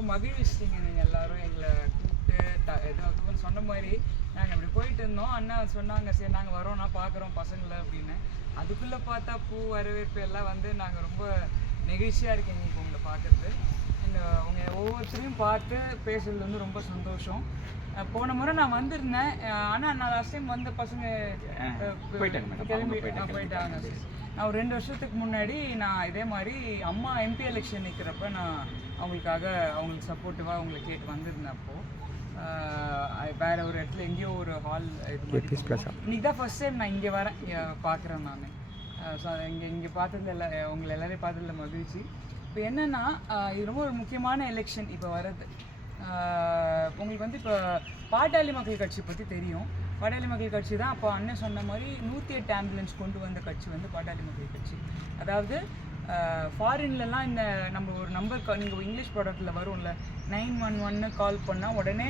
ரொம்ப மகிழ்ச்சிங்க நீங்கள் எல்லாரும் எங்களை கூப்பிட்டு ஏதோ சொன்ன மாதிரி நாங்கள் இப்படி போயிட்டு இருந்தோம். அண்ணா சொன்னாங்க சரி நாங்கள் வரோம்னா பார்க்குறோம் பசங்களை அப்படின்னு. அதுக்குள்ளே பார்த்தா பூ வரவேற்பு எல்லாம் வந்து நாங்கள் ரொம்ப நெகிழ்ச்சியாக இருக்கீங்க இப்போ உங்களை பார்க்குறது. உங்கள் ஒவ்வொருத்தரையும் பார்த்து பேசுறது வந்து ரொம்ப சந்தோஷம். போன முறை நான் வந்திருந்தேன், ஆனால் நான் லாஸ்ட் டைம் வந்த பசங்க போயிட்டாங்க. நான் ஒரு 2 வருஷத்துக்கு முன்னாடி நான் இதே மாதிரி அம்மா எம்பி எலெக்ஷன் நிற்கிறப்ப நான் அவங்களுக்கு சப்போர்ட்டிவாக அவங்களை கேட்டு வந்திருந்தேன். அப்போது வேறு ஒரு இடத்துல எங்கேயோ ஒரு ஹால் இன்னைக்கு தான் ஃபர்ஸ்ட் டைம் நான் இங்கே வரேன், இங்கே பார்க்குறேன் நான். ஸோ இங்கே பார்த்ததில்ல, உங்களை எல்லாரையும் பார்த்ததில்ல மகிழ்ச்சி. இப்போ என்னென்னா இது ரொம்ப ஒரு முக்கியமான எலெக்ஷன் இப்போ வர்றது. உங்களுக்கு வந்து இப்போ பாட்டாளி மக்கள் கட்சி பற்றி தெரியும். பாட்டாளி மக்கள் கட்சி தான் அப்போ அண்ணன் சொன்ன மாதிரி 108 ஆம்புலன்ஸ் கொண்டு வந்த கட்சி வந்து பாட்டாளி மக்கள் கட்சி. அதாவது ஃபாரின்லலாம் இந்த நம்ம ஒரு நம்பர் நீங்கள் இங்கிலீஷ் ப்ராடக்டில் வரும்ல 911 கால் பண்ணால் உடனே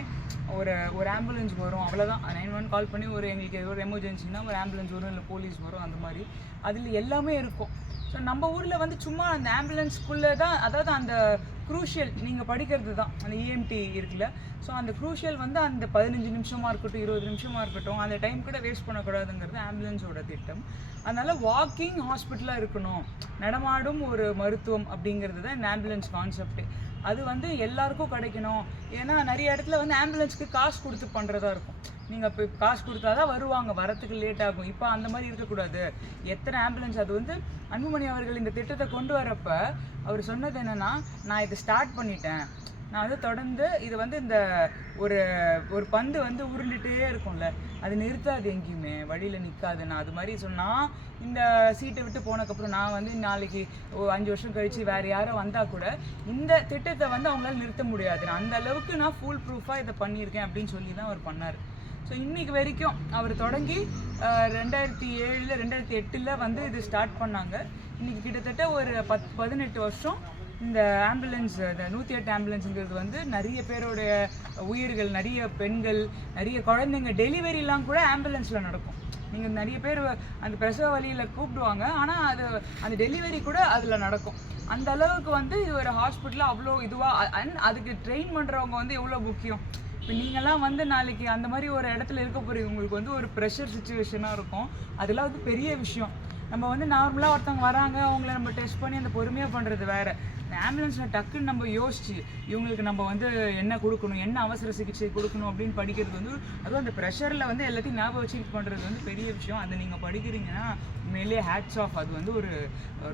ஒரு ஆம்புலன்ஸ் வரும், அவ்வளோதான். 911 கால் பண்ணி எங்களுக்கு ஒரு எமர்ஜென்சினா ஒரு ஆம்புலன்ஸ் வரும், இல்லை போலீஸ் வரும், அந்த மாதிரி அதில் எல்லாமே இருக்கும். ஸோ நம்ம ஊரில் வந்து சும்மா அந்த ஆம்புலன்ஸ்குள்ளே தான், அதாவது அந்த க்ரூஷியல் நீங்கள் படிக்கிறது தான் அந்த இஎம்டி இருக்குல்ல. ஸோ அந்த க்ரூஷியல் வந்து அந்த 15 நிமிஷமாக இருக்கட்டும் 20 நிமிஷமாக இருக்கட்டும் அந்த டைம் கூட வேஸ்ட் பண்ணக்கூடாதுங்கிறது ஆம்புலன்ஸோட திட்டம். அதனால் வாக்கிங் ஹாஸ்பிட்டலாக இருக்கணும், நடமாடும் ஒரு மருத்துவம் அப்படிங்கிறது தான் இந்த ஆம்புலன்ஸ் கான்செப்ட்டு. அது வந்து எல்லாருக்கும் கிடைக்கணும். ஏன்னா நிறைய இடத்துல வந்து ஆம்புலன்ஸ்க்கு காசு கொடுத்து பண்ணுறதா இருக்கும். நீங்கள் இப்போ காசு கொடுத்தா தான் வருவாங்க, வரத்துக்கு லேட் ஆகும். இப்போ அந்த மாதிரி இருக்கக்கூடாது. எத்தனை ஆம்புலன்ஸ் அது வந்து அன்புமணி அவர்கள் இந்த திட்டத்தை கொண்டு வரப்ப அவர் சொன்னது என்னென்னா, நான் இதை ஸ்டார்ட் பண்ணிட்டேன், நான் வந்து தொடர்ந்து இது வந்து இந்த ஒரு பந்து வந்து உருண்டுகிட்டே இருக்கும்ல, அது நிறுத்தாது, எங்கேயுமே வழியில் நிற்காது. நான் அது மாதிரி சொன்னால் இந்த சீட்டை விட்டு போனதுக்கப்புறம் நான் வந்து நாளைக்கு 5 வருஷம் கழித்து வேறு யாரும் வந்தால் கூட இந்த திட்டத்தை வந்து அவங்களால நிறுத்த முடியாது. நான் அந்த அளவுக்கு நான் ஃபுல் ப்ரூஃபாக இதை பண்ணியிருக்கேன் அப்படின்னு சொல்லி தான் அவர் பண்ணார். ஸோ இன்றைக்கி வரைக்கும் அவர் தொடங்கி 2007 2008 வந்து இது ஸ்டார்ட் பண்ணாங்க. இன்றைக்கி கிட்டத்தட்ட ஒரு 18 வருஷம் இந்த ஆம்புலன்ஸ், இந்த 108 ஆம்புலன்ஸுங்கிறது வந்து நிறைய பேருடைய உயிர்கள், நிறைய பெண்கள், நிறைய குழந்தைங்க டெலிவரிலாம் கூட ஆம்புலன்ஸில் நடக்கும். நீங்கள் நிறைய பேர் அந்த பிரசவ வழியில் கூப்பிடுவாங்க, ஆனால் அந்த டெலிவரி கூட அதில் நடக்கும். அந்த அளவுக்கு வந்து இது ஒரு ஹாஸ்பிட்டலில் அவ்வளோ இதுவாக அதுக்கு ட்ரெயின் பண்ணுறவங்க வந்து எவ்வளோ முக்கியம். இப்போ நீங்கள்லாம் வந்து நாளைக்கு அந்த மாதிரி ஒரு இடத்துல இருக்க போகிறீங்க, உங்களுக்கு வந்து ஒரு ப்ரெஷர் சுச்சுவேஷனாக இருக்கும். அதெல்லாம் வந்து பெரிய விஷயம். நம்ம வந்து நார்மலாக ஒருத்தவங்க வராங்க, அவங்கள நம்ம டெஸ்ட் பண்ணி அந்த பொறுமையாக பண்ணுறது வேறு. இந்த ஆம்புலன்ஸில் டக்குன்னு நம்ம யோசிச்சு இவங்களுக்கு நம்ம வந்து என்ன கொடுக்கணும், என்ன அவசர சிகிச்சை கொடுக்கணும் அப்படின்னு படிக்கிறது வந்து, அதுவும் அந்த ப்ரெஷரில் வந்து எல்லாத்தையும் ஞாபகம் வச்சுட்டு பண்ணுறது வந்து பெரிய விஷயம். அதை நீங்கள் படிக்கிறீங்கன்னா உண்மையிலேயே ஹேட்ஸ் ஆஃப். அது வந்து ஒரு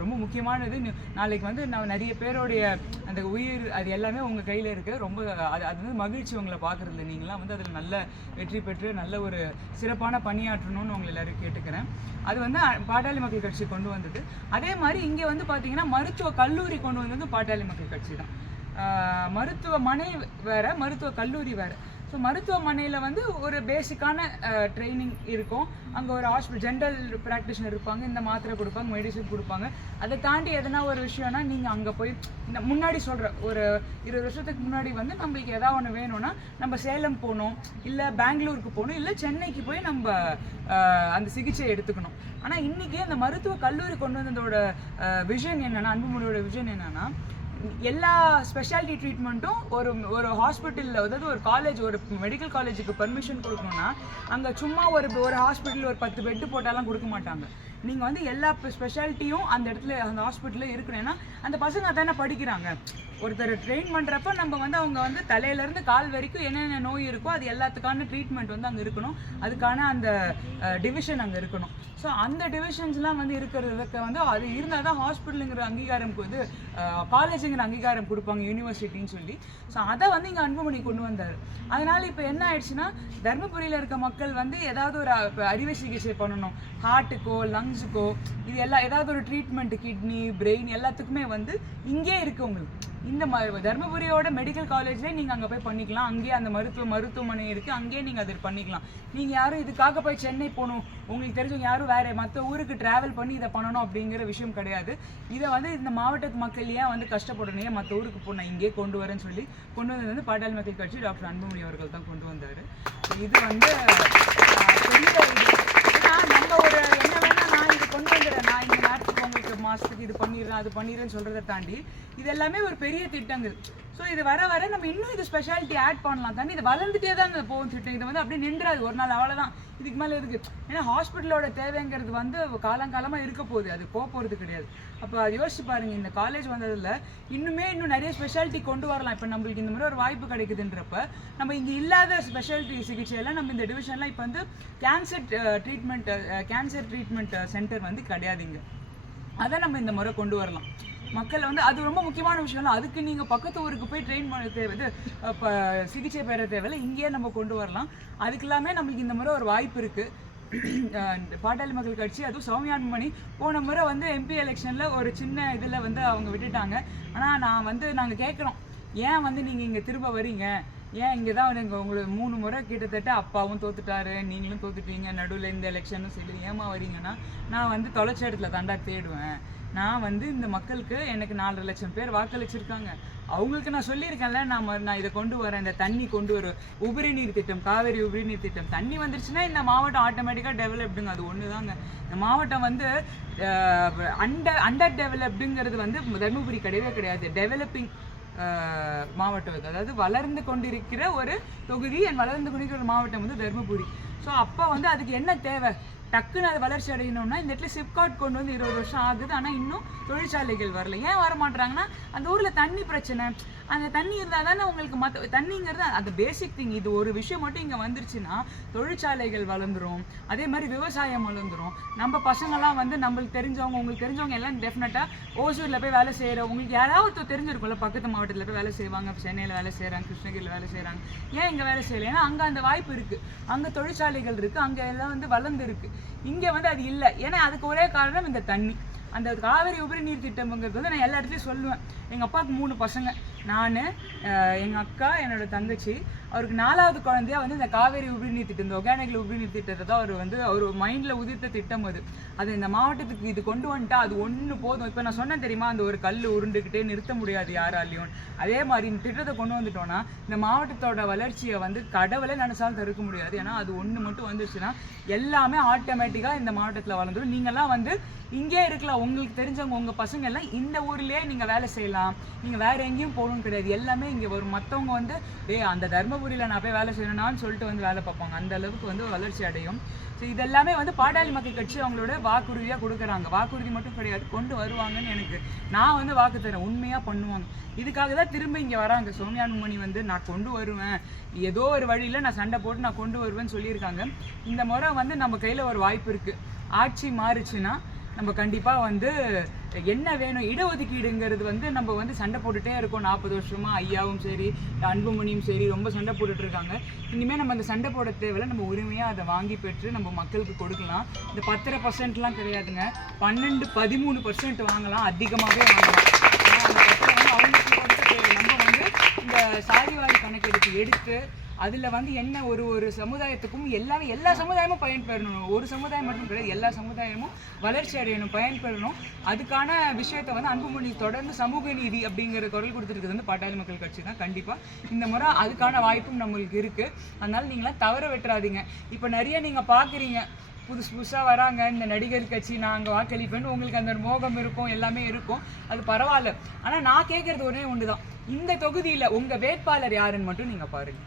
ரொம்ப முக்கியமானது. நாளைக்கு வந்து நான் நிறைய பேருடைய அந்த உயிர் அது எல்லாமே உங்கள் கையில் இருக்குது. ரொம்ப அது வந்து மகிழ்ச்சி உங்களை பார்க்குறதுல. நீங்களாம் வந்து அதில் நல்ல வெற்றி பெற்று நல்ல ஒரு சிறப்பான பணியாற்றணும்னு உங்களை எல்லோரும் கேட்டுக்கிறேன். அது வந்து பாட்டாளி மக்கள் கட்சி கொண்டு வந்தது. அதே மாதிரி இங்கே வந்து பார்த்தீங்கன்னா மருத்துவ கல்லூரி கொண்டு வந்தது பாட்டாளி மக்கள் கட்சி தான். மருத்துவமனை வேறு, மருத்துவ கல்லூரி வேறு. ஸோ மருத்துவமனையில் வந்து ஒரு பேசிக்கான ட்ரைனிங் இருக்கும். அங்கே ஒரு ஹாஸ்பிட்டல் ஜென்ரல் ப்ராக்டிஷனர் இருப்பாங்க, இந்த மாத்திரை கொடுப்பாங்க, மெடிசன் கொடுப்பாங்க. அதை தாண்டி எதனா ஒரு விஷயம்னா நீங்கள் அங்கே போய் இந்த முன்னாடி சொல்கிற ஒரு 20 வருஷத்துக்கு முன்னாடி வந்து நம்மளுக்கு எதாவது ஒன்று வேணும்னா நம்ம சேலம் போகணும், இல்லை பெங்களூருக்கு போகணும், இல்லை சென்னைக்கு போய் நம்ம அந்த சிகிச்சை எடுத்துக்கணும். ஆனால் இன்றைக்கி அந்த மருத்துவ கல்லூரி கொண்டு வந்ததோட விஷன் என்னென்னா, அன்புமணியோட விஷன் என்னென்னா, எல்லா ஸ்பெஷாலிட்டி ட்ரீட்மெண்ட்டும் ஒரு ஹாஸ்பிட்டலில், அதாவது ஒரு காலேஜ், ஒரு மெடிக்கல் காலேஜுக்கு பர்மிஷன் கொடுக்கணும்னா அங்கே சும்மா ஒரு ஹாஸ்பிட்டலில் ஒரு 10 பெட்டு போட்டாலாம் கொடுக்க மாட்டாங்க. நீங்கள் வந்து எல்லா ஸ்பெஷாலிட்டியும் அந்த இடத்துல அந்த ஹாஸ்பிட்டலில் இருக்கணும். ஏன்னா அந்த பசங்க தானே படிக்கிறாங்க. ஒருத்தர் ட்ரெயின் பண்ணுறப்ப நம்ம வந்து அவங்க வந்து தலையிலேருந்து கால் வரைக்கும் என்னென்ன நோய் இருக்கோ அது எல்லாத்துக்கான ட்ரீட்மெண்ட் வந்து அங்கே இருக்கணும். அதுக்கான அந்த டிவிஷன் அங்கே இருக்கணும். ஸோ அந்த டிவிஷன்ஸ்லாம் வந்து இருக்கிறதுக்கு வந்து அது இருந்தால் தான் ஹாஸ்பிட்டலுங்கிற அங்கீகாரம்க்கு வந்து காலேஜுங்கிற அங்கீகாரம் கொடுப்பாங்க, யூனிவர்சிட்டின்னு சொல்லி. ஸோ அதை வந்து இங்கே அன்புமணி கொண்டு வந்தார். அதனால் இப்போ என்ன ஆயிடுச்சுன்னா, தர்மபுரியில் இருக்க மக்கள் வந்து ஏதாவது ஒரு அறுவை சிகிச்சை பண்ணணும், ஹார்ட்டுக்கோ லங்ஸுக்கோ, இது ஏதாவது ஒரு ட்ரீட்மெண்ட்டு, கிட்னி பிரெயின் எல்லாத்துக்குமே வந்து இங்கே இருக்குது. உங்களுக்கு இந்த தர்மபுரியோட மெடிக்கல் காலேஜ்லேயே நீங்கள் அங்கே போய் பண்ணிக்கலாம். அங்கேயே அந்த மருத்துவமனை இருக்குது, அங்கேயே நீங்கள் அதை பண்ணிக்கலாம். நீங்கள் யாரும் இதுக்காக போய் சென்னை போகணும், உங்களுக்கு தெரிஞ்சவங்க யாரும் வேறு மற்ற ஊருக்கு ட்ராவல் பண்ணி இதை பண்ணணும் அப்படிங்கிற விஷயம் கிடையாது. இதை வந்து இந்த மாவட்டத்து மக்கள் ஏன் வந்து கஷ்டப்படணும், ஏன் மற்ற ஊருக்கு போகணும், இங்கே கொண்டு வரேன்னு சொல்லி கொண்டு வந்தது வந்து பாட்டாளி மக்கள் கட்சி டாக்டர் அன்புமணி அவர்கள் தான் கொண்டு வந்தார். இது வந்து நம்ம ஒரு என்ன வேணால் நான் இது கொண்டு வந்துடுறேன், நான் இந்த நேரத்துக்கு உங்களுக்கு மாதத்துக்கு இது பண்ணிடுறேன் அது பண்ணிடுறேன்னு சொல்கிறத தாண்டி இது எல்லாமே ஒரு பெரிய திட்டங்கள். ஸோ இது வர வர நம்ம இன்னும் இது ஸ்பெஷாலிட்டி ஆட் பண்ணலாம் தானே. இது வளர்ந்துட்டே தான் போகும் திட்டம். இது வந்து அப்படியே நின்றாது ஒரு நாள், அவ்வளோதான். இதுக்கு மேலே இருக்குது. ஏன்னா ஹாஸ்பிட்டலோட தேவைங்கிறது வந்து காலங்காலமாக இருக்க போகுது, அது போகிறது கிடையாது. அப்போ அது யோசிச்சு பாருங்கள், இந்த காலேஜ் வந்ததில் இன்னும் நிறைய ஸ்பெஷாலிட்டி கொண்டு வரலாம். இப்போ நம்மளுக்கு இந்த மாதிரி ஒரு வாய்ப்பு கிடைக்குதுன்றப்ப நம்ம இங்கே இல்லாத ஸ்பெஷாலிட்டி சிகிச்சையெல்லாம் நம்ம இந்த டிவிஷன்லாம் இப்போ வந்து கேன்சர் ட்ரீட்மெண்ட் சென்டர் வந்து கிடையாதுங்க. அதை நம்ம இந்த முறை கொண்டு வரலாம். மக்கள் வந்து அது ரொம்ப முக்கியமான விஷயம். அதுக்கு நீங்கள் பக்கத்து ஊருக்கு போய் ட்ரெயின் பண்ண தேவை, இப்போ சிகிச்சை பெற தேவையில்லை, இங்கேயே நம்ம கொண்டு வரலாம். அதுக்கு எல்லாமே நம்மளுக்கு இந்த முறை ஒரு வாய்ப்பு இருக்குது. பாட்டாளி மக்கள் கட்சி, அதுவும் சௌமியா அன்புமணி போன முறை வந்து எம்பி எலெக்ஷனில் ஒரு சின்ன இதில் வந்து அவங்க விட்டுட்டாங்க. ஆனால் நாங்கள் கேட்குறோம், ஏன் வந்து நீங்கள் இங்கே திரும்ப வரீங்க, ஏன் இங்கே தான் நீங்கள் உங்களுக்கு 3 முறை கிட்டத்தட்ட அப்பாவும் தோத்துட்டாரு, நீங்களும் தோத்துட்டீங்க, நடுவில் இந்த எலெக்ஷனும் சரி, ஏமா வரீங்கன்னா நான் வந்து தொலைச்ச இடத்துல தாண்டா தேடுவேன். நான் வந்து இந்த மக்களுக்கு எனக்கு 4.5 லட்சம் பேர் வாக்களிச்சிருக்காங்க, அவங்களுக்கு நான் சொல்லியிருக்கேன்ல, நான் இதை கொண்டு வரேன், இந்த தண்ணி கொண்டு வரும், உபரி நீர் திட்டம், காவேரி உபரி நீர் திட்டம். தண்ணி வந்துருச்சுன்னா இந்த மாவட்டம் ஆட்டோமேட்டிக்காக டெவலப்டுங்க. அது ஒன்று தாங்க. இந்த மாவட்டம் வந்து அண்டர் டெவலப்டுங்கிறது வந்து தர்மபுரி கிடையவே கிடையாது. டெவலப்பிங் மாவட்டம், அதாவது வளர்ந்து கொண்டிருக்கிற ஒரு தொகுதி, வளர்ந்து கொண்டிருக்கிற ஒரு மாவட்டம் வந்து தர்மபுரி. ஸோ அப்போ வந்து அதுக்கு என்ன தேவை, டக்குன்னு அது வளர்ச்சி அடையணும்னா இந்த இடத்துல சிப்காட் கொண்டு வந்து 20 வருஷம் ஆகுது. ஆனால் இன்னும் தொழிற்சாலைகள் வரல. ஏன் வர மாட்டாங்கன்னா அந்த ஊரில் தண்ணி பிரச்சனை. அந்த தண்ணி இருந்தால் தானே உங்களுக்கு தண்ணிங்கிறது அந்த பேசிக் திங். இது ஒரு விஷயம் மட்டும் இங்கே வந்துருச்சுன்னா தொழிற்சாலைகள் வளர்ந்துடும், அதே மாதிரி விவசாயம் வளர்ந்துடும். நம்ம பசங்கள்லாம் வந்து நம்மளுக்கு தெரிஞ்சவங்க, உங்களுக்கு தெரிஞ்சவங்க எல்லாம் டெஃபினட்டாக ஓசூரில் போய் வேலை செய்கிற, உங்களுக்கு யாராவது தெரிஞ்சிருக்கும்ல, பக்கத்து மாவட்டத்தில் போய் வேலை செய்வாங்க, சென்னையில் வேலை செய்கிறாங்க, கிருஷ்ணகிரியில் வேலை செய்கிறாங்க. ஏன் இங்கே வேலை செய்யலை? ஏன்னா அங்கே அந்த வாய்ப்பு இருக்குது, அங்கே தொழிற்சாலைகள் இருக்குது, அங்கே எல்லாம் வந்து வளர்ந்து இருக்குது. இங்கே வந்து அது இல்லை. ஏன்னா அதுக்கு ஒரே காரணம் இந்த தண்ணி. அந்த காவேரி உபரி நீர் திட்டம்ங்கிறது வந்து நான் எல்லா இடத்துலையும் சொல்லுவேன். எங்கள் அப்பாவுக்கு 3 பசங்க, நான், எங்கள் அக்கா, என்னோட தங்கச்சி. அவருக்கு 4வது குழந்தையா வந்து இந்த காவேரி உபரி நீர் திட்டம், இந்த ஒகேனக்கல் உபரி நீர் திட்டத்தை தான் அவர் மைண்டில் உதிர்த்த திட்டம். அது இந்த மாவட்டத்துக்கு இது கொண்டு வந்துட்டா அது ஒன்று போதும். இப்போ நான் சொன்னேன் தெரியுமா, அந்த ஒரு கல் உருண்டுக்கிட்டே நிறுத்த முடியாது யாராலையும். அதே மாதிரி இந்த திட்டத்தை கொண்டு வந்துட்டோன்னா இந்த மாவட்டத்தோட வளர்ச்சியை வந்து கடவுளே நினைச்சாலும் தடுக்க முடியாது. ஏன்னா அது ஒன்று மட்டும் வந்துச்சுன்னா எல்லாமே ஆட்டோமேட்டிக்காக இந்த மாவட்டத்தில் வளர்ந்துடும். நீங்கள்லாம் வந்து இங்கே இருக்கலாம், உங்களுக்கு தெரிஞ்சவங்க உங்கள் பசங்க எல்லாம் இந்த ஊர்லேயே நீங்கள் வேலை செய்யலாம், நீங்கள் வேறு எங்கேயும் போகணும்னு கிடையாது, எல்லாமே இங்கே வரும். மற்றவங்க வந்து அந்த தர்மபுரியில் நான் போய் வேலை செய்யணும்னான்னு சொல்லிட்டு வந்து வேலை பார்ப்பாங்க. அந்த அளவுக்கு வந்து வளர்ச்சி அடையும். ஸோ இதெல்லாமே வந்து பாட்டாளி மக்கள் கட்சி அவங்களோட வாக்குறுதியாக கொடுக்குறாங்க. வாக்குறுதி மட்டும் கிடையாது, கொண்டு வருவாங்கன்னு நான் வந்து வாக்கு தரேன், உண்மையாக பண்ணுவாங்க. இதுக்காக தான் திரும்ப இங்கே வராங்க. சௌமியா அன்புமணி வந்து நான் கொண்டு வருவேன், ஏதோ ஒரு வழியில் நான் சண்டை போட்டு நான் கொண்டு வருவேன்னு சொல்லியிருக்காங்க. இந்த முறை வந்து நம்ம கையில் ஒரு வாய்ப்பு இருக்குது. ஆட்சி மாறுச்சுன்னா நம்ம கண்டிப்பாக வந்து என்ன வேணும், இடஒதுக்கீடுங்கிறது வந்து நம்ம வந்து சண்டை போட்டுகிட்டே இருக்கோம் 40 வருஷமாக. ஐயாவும் சரி, அன்புமணியும் சரி ரொம்ப சண்டை போட்டுட்ருக்காங்க. இனிமேல் நம்ம அந்த சண்டை போட தேவையில்லை, நம்ம உரிமையாக அதை வாங்கி பெற்று நம்ம மக்களுக்கு கொடுக்கலாம். இந்த 10% கிடையாதுங்க, 12-13% வாங்கலாம், அதிகமாகவே வாங்கலாம். அந்த அவங்களுக்கு கொடுத்த தேவை. நம்ம வந்து இந்த சாதிவாரி கணக்கெடுப்பு எடுத்து அதில் வந்து என்ன ஒரு சமுதாயத்துக்கும் எல்லா சமுதாயமும் பயன்பெறணும். ஒரு சமுதாயம் மட்டும் கிடையாது, எல்லா சமுதாயமும் வளர்ச்சி அடையணும், பயன்பெறணும். அதுக்கான விஷயத்தை வந்து அன்புமணி தொடர்ந்து சமூக நீதி அப்படிங்கிற குரல் கொடுத்துருக்குது வந்து பாட்டாளி மக்கள் கட்சி தான். கண்டிப்பாக இந்த முறை அதுக்கான வாய்ப்பும் நம்மளுக்கு இருக்குது. அதனால் நீங்களாம் தவற விட்டுறாதீங்க. இப்போ நிறைய நீங்கள் பார்க்குறீங்க, புதுசாக வராங்க, இந்த நடிகர் கட்சி நாங்கள் வாக்களிப்பேன்னு உங்களுக்கு அந்த மோகம் இருக்கும், எல்லாமே இருக்கும், அது பரவாயில்ல. ஆனால் நான் கேட்குறது ஒன்று தான், இந்த தொகுதியில் உங்கள் வேட்பாளர் யாருன்னு மட்டும் நீங்கள் பாருங்கள்.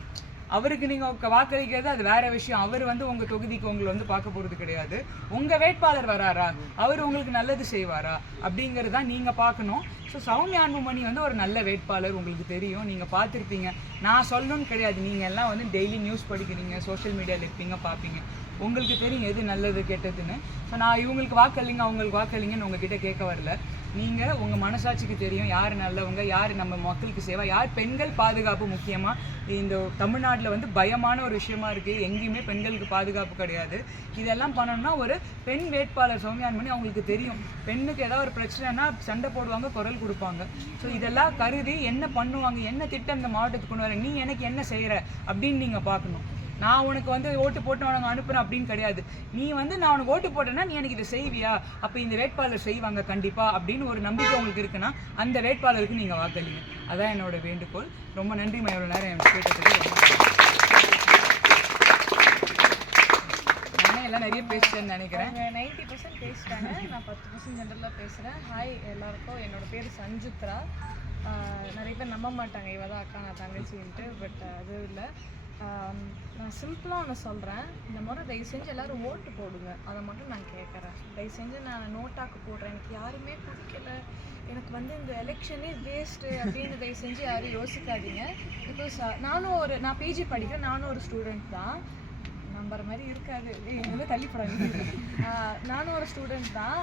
அவருக்கு நீங்கள் வாக்களிக்கிறது அது வேற விஷயம். அவர் வந்து உங்கள் தொகுதிக்கு உங்களை வந்து பார்க்க போகிறது கிடையாது. உங்கள் வேட்பாளர் வராரா, அவர் உங்களுக்கு நல்லது செய்வாரா அப்படிங்கிறது தான் நீங்கள் பார்க்கணும். ஸோ சௌமியா அன்புமணி வந்து ஒரு நல்ல வேட்பாளர், உங்களுக்கு தெரியும், நீங்கள் பார்த்துருப்பீங்க. நான் சொல்லணும்னு கிடையாது, நீங்கள் எல்லாம் வந்து டெய்லி நியூஸ் படிக்கிறீங்க, சோஷியல் மீடியாவில் இருப்பீங்க, பார்ப்பீங்க, உங்களுக்கு தெரியும் எது நல்லது கெட்டதுன்னு. ஸோ நான் இவங்களுக்கு வாக்களிங்க அவங்களுக்கு வாக்களிங்கன்னு உங்ககிட்ட கேட்க வரல. நீங்கள் உங்கள் மனசாட்சிக்கு தெரியும் யார் நல்லவங்க, யார் நம்ம மக்களுக்கு சேவை, யார் பெண்கள் பாதுகாப்பு. முக்கியமாக இந்த தமிழ்நாட்டில் வந்து பயமான ஒரு விஷயமா இருக்குது, எங்கேயுமே பெண்களுக்கு பாதுகாப்பு கிடையாது. இதெல்லாம் பண்ணணும்னா ஒரு பெண் வேட்பாளர் சௌமியா அன்புமணி அவங்களுக்கு தெரியும். பெண்ணுக்கு ஏதாவது ஒரு பிரச்சனைனா சண்டை போடுவாங்க, குரல் கொடுப்பாங்க. ஸோ இதெல்லாம் கருதி என்ன பண்ணுவாங்க, என்ன திட்டம் இந்த மாவட்டத்துக்கு கொண்டு வர, நீ எனக்கு என்ன செய்கிற அப்படின்னு நீங்கள் பார்க்கணும். நான் உனக்கு வந்து ஓட்டு போட்டு உனக்கு அனுப்புகிறேன் அப்படின்னு கிடையாது. நீ வந்து நான் உனக்கு ஓட்டு போட்டேன்னா நீ எனக்கு இதை செய்வியா, அப்போ இந்த வேட்பாளர் செய்வாங்க கண்டிப்பாக அப்படின்னு ஒரு நம்பிக்கை உங்களுக்கு இருக்குன்னா அந்த வேட்பாளருக்கு நீங்கள் வாக்களிங்க. அதான் என்னோட வேண்டுகோள். ரொம்ப நன்றி. எவ்வளோ நேரம் எனக்கு கேட்டதுக்கு நானே எல்லாம் நிறைய பேசுகிறேன்னு நினைக்கிறேன். 90% பேசிட்டாங்க, நான் 10% ஜென்ரலாக பேசுகிறேன். ஹாய் எல்லாருக்கும், என்னோட பேர் சஞ்சித்ரா. நிறைய பேர் நம்ப மாட்டாங்க இவ தான் அக்கா நான் தங்கச்சின்ட்டு. பட் அது இல்லை. நான் சிம்பிளாக ஒன்று சொல்கிறேன். இந்த முறை தயவு செஞ்சு எல்லோரும் ஓட்டு போடுங்க. அதை மட்டும் நான் கேட்குறேன். தயவு செஞ்சு நான் நோட்டாக்கு போடுறேன், எனக்கு யாருமே பிடிக்கல, எனக்கு வந்து இந்த எலெக்ஷனே வேஸ்ட்டு அப்படின்னு தயவு செஞ்சு யாரும் யோசிக்காதீங்க. பிகாஸ் நான் பிஜி படிக்கிறேன், நானும் ஒரு ஸ்டூடெண்ட் தான். நம்புற மாதிரி இருக்காது, எங்கே தள்ளிப்படாது. நானும் ஒரு ஸ்டூடெண்ட் தான்.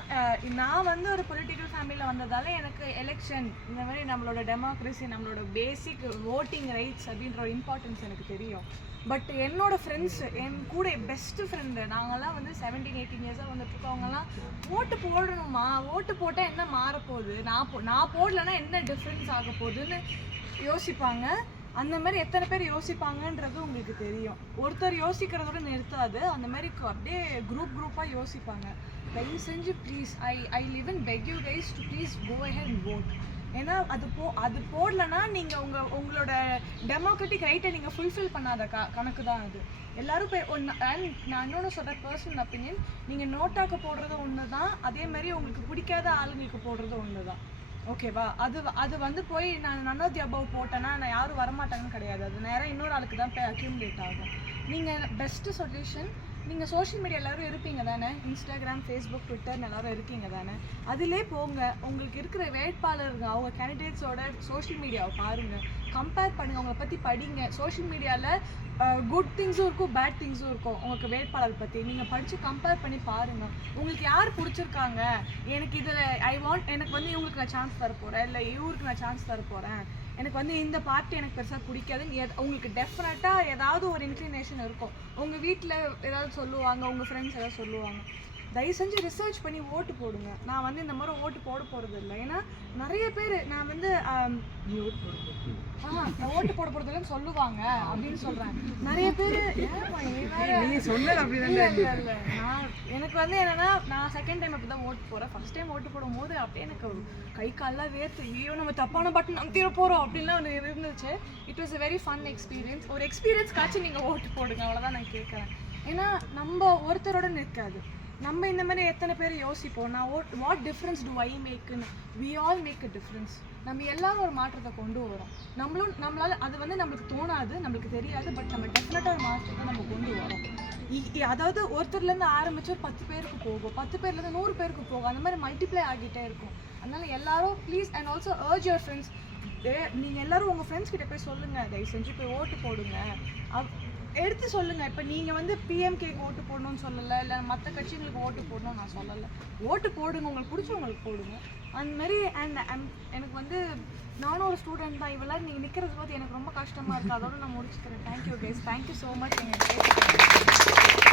நான் வந்து ஒரு பொலிட்டிக்கல் ஃபேமிலியில் வந்ததால் எனக்கு எலெக்ஷன் இந்த மாதிரி நம்மளோட டெமோக்ரஸி, நம்மளோட பேசிக் ஓட்டிங் ரைட்ஸ் அப்படின்ற ஒரு இம்பார்ட்டன்ஸ் எனக்கு தெரியும். பட் என்னோடய ஃப்ரெண்ட்ஸ், என் கூட பெஸ்ட்டு ஃப்ரெண்டு, நாங்கள்லாம் வந்து 17-18 இயர்ஸாக வந்துட்டுருக்கோம். அவங்கெல்லாம் ஓட்டு போடணுமா, ஓட்டு போட்டால் என்ன மாறப்போகுது, நான் போடலைன்னா என்ன டிஃப்ரென்ஸ் ஆக போகுதுன்னு யோசிப்பாங்க. அந்த மாதிரி எத்தனை பேர் யோசிப்பாங்கன்றது உங்களுக்கு தெரியும். ஒருத்தர் யோசிக்கிறதோட நிறுத்தாது, அந்த மாதிரி அப்படியே குரூப்பாக யோசிப்பாங்க. தயவு செஞ்சு please I live and beg you guys to please go ahead and vote. ஏன்னா அது போடலைன்னா நீங்கள் உங்களோட டெமோக்ராட்டிக் ரைட்டை நீங்கள் ஃபுல்ஃபில் பண்ணாத கணக்கு தான் அது. எல்லோரும் அண்ட் நான் இன்னொன்று சொல்கிறேன், பர்சனல் ஒப்பீனியன், நீங்கள் நோட்டாக்க போடுறது ஒன்று தான், அதே மாதிரி உங்களுக்கு பிடிக்காத ஆளுங்களுக்கு போடுறது ஒன்று தான். ஓகேவா? அது வந்து போய் நான் none of the above போட்டேன்னா நான் யாரும் வரமாட்டாங்கன்னு கிடையாது. அது நேரம் இன்னொரு ஆளுக்கு தான் போய் அக்யூமுலேட் ஆகும். நீங்கள் பெஸ்ட்டு சொல்யூஷன், நீங்கள் சோஷியல் மீடியா எல்லோரும் இருப்பீங்க தானே, இன்ஸ்டாகிராம், ஃபேஸ்புக், ட்விட்டர்னு எல்லோரும் இருக்கீங்க தானே, அதிலே போங்க. உங்களுக்கு இருக்கிற வேட்பாளருங்க அவங்க கேண்டிடேட்ஸோட சோஷியல் மீடியாவை பாருங்கள், கம்பேர் பண்ணுங்கள், அவங்கள பற்றி படிங்க. சோஷியல் மீடியாவில் குட் திங்ஸும் இருக்கும், பேட் திங்ஸும் இருக்கும். உங்களுக்கு வேட்பாளர் பற்றி நீங்கள் படித்து கம்பேர் பண்ணி பாருங்கள். உங்களுக்கு யார் பிடிச்சிருக்காங்க, எனக்கு இதில் எனக்கு வந்து இவங்களுக்கு நான் சான்ஸ் தர போகிறேன், இல்லை இவருக்கு நான் சான்ஸ் தர போகிறேன், எனக்கு வந்து இந்த பார்ட்டி எனக்கு பெருசாக பிடிக்காதுன்னு உங்களுக்கு டெஃபினட்டாக ஏதாவது ஒரு இன்க்ளினேஷன் இருக்கும். உங்கள் வீட்டில் ஏதாவது சொல்லுவாங்க, உங்கள் ஃப்ரெண்ட்ஸ் ஏதாவது சொல்லுவாங்க. தயவு செஞ்சு ரிசர்ச் பண்ணி ஓட்டு போடுங்க. நான் வந்து இந்த மாதிரி ஓட்டு போட போகிறது இல்லை. ஏன்னா நிறைய பேர் நான் வந்து ஓட்டு போட போகிறதில்லன்னு சொல்லுவாங்க அப்படின்னு சொல்கிறேன். நிறைய பேர் இல்லை, நான் எனக்கு வந்து என்னென்னா, நான் செகண்ட் டைம் அப்படி தான் ஓட்டு போகிறேன். ஃபஸ்ட் டைம் ஓட்டு போடும்போது அப்படியே எனக்கு கை காலெலாம் வேர்த்து, ஐயோ நம்ம தப்பான பட்டன் அமுத்திட போகிறோம் அப்படின்லாம் ஒன்று இருந்துச்சு. It was a very fun experience. ஒரு எக்ஸ்பீரியன்ஸ்க்காச்சும் நீங்கள் ஓட்டு போடுங்க, அவ்வளோதான் நான் கேட்குறேன். ஏன்னா நம்ம ஒருத்தரோட நிற்காது, நம்ம இந்த மாதிரி எத்தனை பேர் யோசிப்போம், நான் வாட் டிஃப்ரென்ஸ் டு ஐ மேக்குன்னு. We all make a difference. நம்ம எல்லாரும் ஒரு மாற்றத்தை கொண்டு வரோம். நம்மளால் அது வந்து நம்மளுக்கு தோணாது, நம்மளுக்கு தெரியாது, பட் நம்ம டெஃபினட்டாக ஒரு மாற்றத்தை நம்ம கொண்டு வரோம். அதாவது ஒருத்தர்லேருந்து ஆரம்பிச்சு ஒரு 10 பேருக்கு போகும், 10 பேர்லேருந்து 100 பேருக்கு போகும், அந்த மாதிரி மல்டிப்ளை ஆகிட்டே இருக்கும். அதனால் எல்லாரும் please, and also urge your friends, நீங்கள் எல்லோரும் உங்கள் ஃப்ரெண்ட்ஸ் கிட்ட போய் சொல்லுங்கள், தயவு செஞ்சு போய் ஓட்டு போடுங்க, எடுத்து சொல்லுங்கள். இப்போ நீங்கள் வந்து பிஎம்கேக்கு ஓட்டு போடணும்னு சொல்லலை, இல்லை மற்ற கட்சிங்களுக்கு ஓட்டு போடணும்னு நான் சொல்லலை. ஓட்டு போடுங்க, உங்களுக்கு பிடிச்சவங்களுக்கு போடுங்க. அந்தமாரி எனக்கு வந்து நானும் ஒரு ஸ்டூடெண்ட் தான். இவ்வளோ நீங்கள் நிற்கிறது பார்த்து எனக்கு ரொம்ப கஷ்டமாக இருக்குது. அதோடு நான் முடிச்சுக்கிறேன். Thank you guys, thank you so much. நீங்கள்